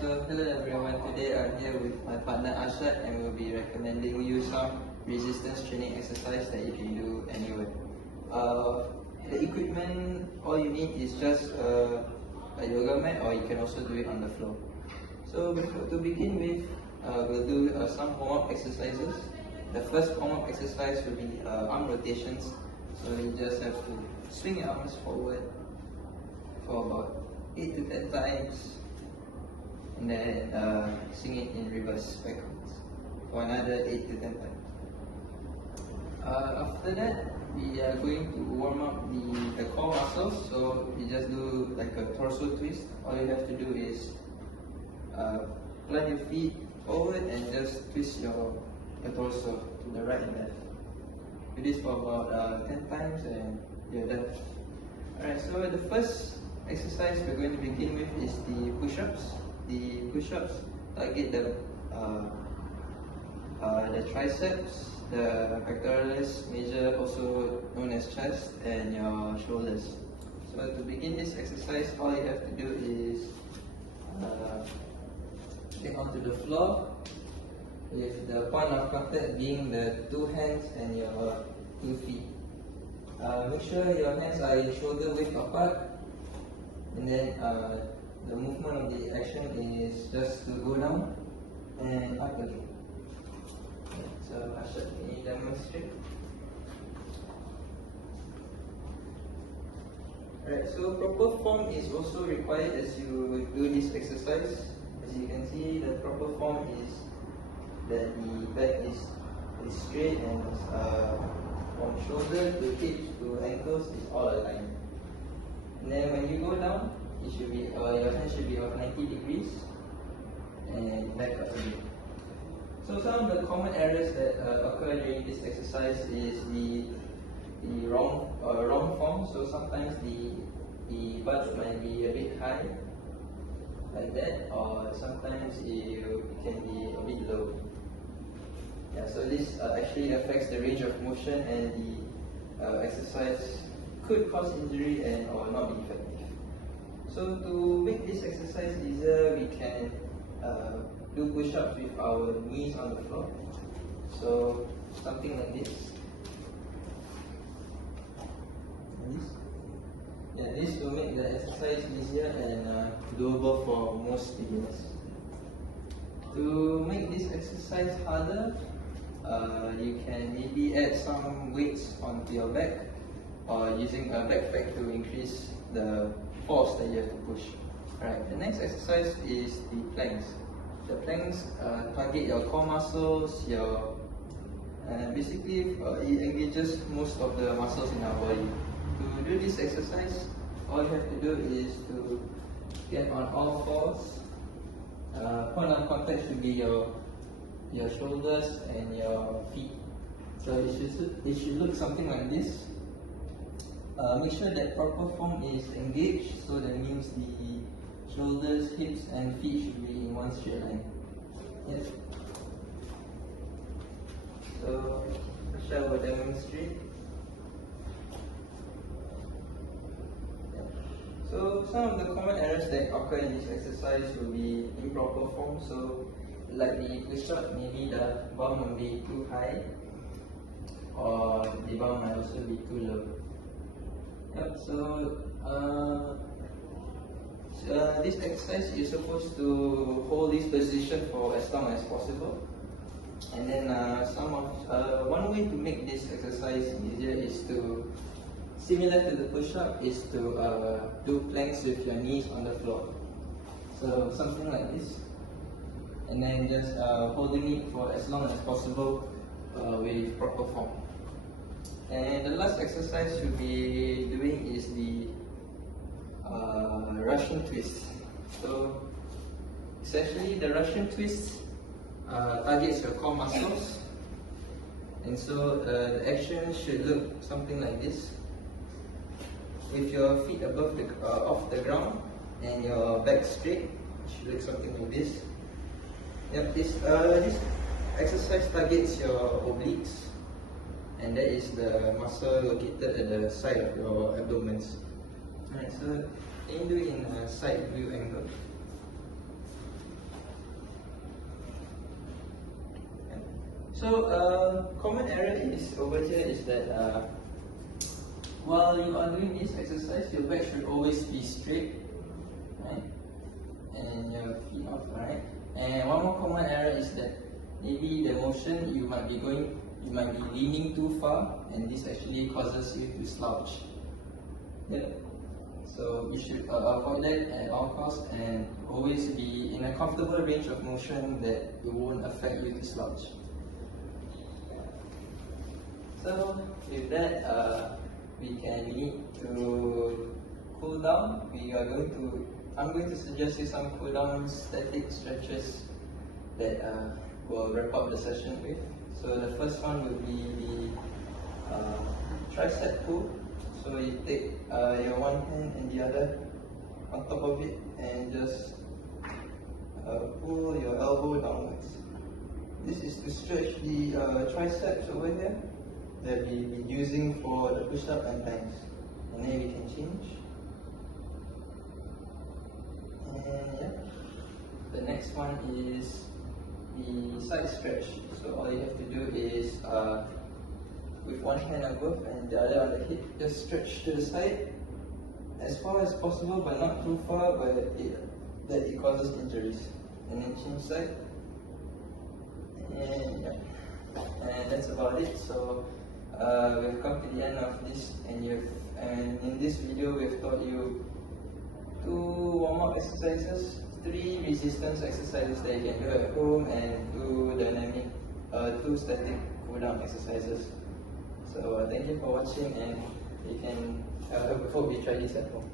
So hello everyone, today I'm here with my partner Ashad and we'll be recommending you some resistance training exercise that you can do anywhere. The equipment, all you need is just a yoga mat, or you can also do it on the floor. So to begin with, we'll do some warm-up exercises. The first warm-up exercise will be arm rotations. So you just have to swing your arms forward for about 8 to 10 times, and then swing it in reverse backwards for another 8 to 10 times. After that, we are going to warm up the core muscles. So you just do like a torso twist. All you have to do is plant your feet forward and just twist your torso to the right and left. Do this for about 10 times and you're done. Alright, so the first exercise we're going to begin with is the push-ups. The push-ups target the triceps, the pectoralis major, also known as chest, and your shoulders. So to begin this exercise, all you have to do is get onto the floor with the point of contact being the two hands and your 2 feet. Make sure your hands are shoulder width apart, and then the movement of the action is just to go down and up again. So Ashad, can you demonstrate? Alright, so proper form is also required as you do this exercise. As you can see, the proper form is that the back is straight and from shoulder to hips to ankles is all aligned. And then when you go down, it should be your hand should be of 90 degrees and back up again. So some of the common errors that occur during this exercise is the wrong form. So sometimes the butt might be a bit high like that, or sometimes it can be a bit low. Yeah, so this actually affects the range of motion, and the exercise could cause injury and or not be effective. So to make this exercise easier, we can do push-ups with our knees on the floor. So something like this. Yeah, this will make the exercise easier and doable for most beginners. To make this exercise harder, you can maybe add some weights onto your back, or using a backpack to increase the force that you have to push. Alright, the next exercise is the planks. The planks target your core muscles, basically it engages most of the muscles in our body. To do this exercise, all you have to do is to get on all fours. Point of contact should be your shoulders and your feet. So it should look something like this. Make sure that proper form is engaged, so that means the shoulders, hips and feet should be in one straight line. Yes. So Ashad will demonstrate. So some of the common errors that occur in this exercise will be improper form. So like the push-up, maybe the bum will be too high, or the bum might also be too low. Yep, so this exercise you're supposed to hold this position for as long as possible. And then one way to make this exercise easier is to, similar to the push-up, is to do planks with your knees on the floor. So something like this. And then just holding it for as long as possible with proper form. And the last exercise you'll be doing is the Russian twist. So essentially the Russian twist targets your core muscles, and so the action should look something like this. With your feet above off the ground and your back straight, it should look something like this. Yep, this exercise targets your obliques, and that is the muscle located at the side of your abdomen. Alright, so can you do it in a side view angle? So common error is over here is that while you are doing this exercise, your back should always be straight, right? And your feet off, right? And one more common error is that maybe the motion you might be leaning too far, and this actually causes you to slouch. Yeah. So you should avoid that at all costs and always be in a comfortable range of motion that it won't affect you to slouch. So with that, we need to cool down. I'm going to suggest you some cool down static stretches that we'll wrap up the session with. So the first one would be the tricep pull. So you take your one hand and the other on top of it and just pull your elbow downwards. This is to stretch the triceps over here that we'll be using for the push-up and planks. And then we can change. And yeah. The next one is the side stretch. So all you have to do is with one hand above and the other on the hip, just stretch to the side as far as possible, but not too far that it causes injuries. And then change side. And yeah. And that's about it. So we've come to the end of this, and in this video we've taught you 2 warm-up exercises, 3 resistance exercises that you can do at home, and 2 static cool-down exercises. So thank you for watching, and hope you try this at home.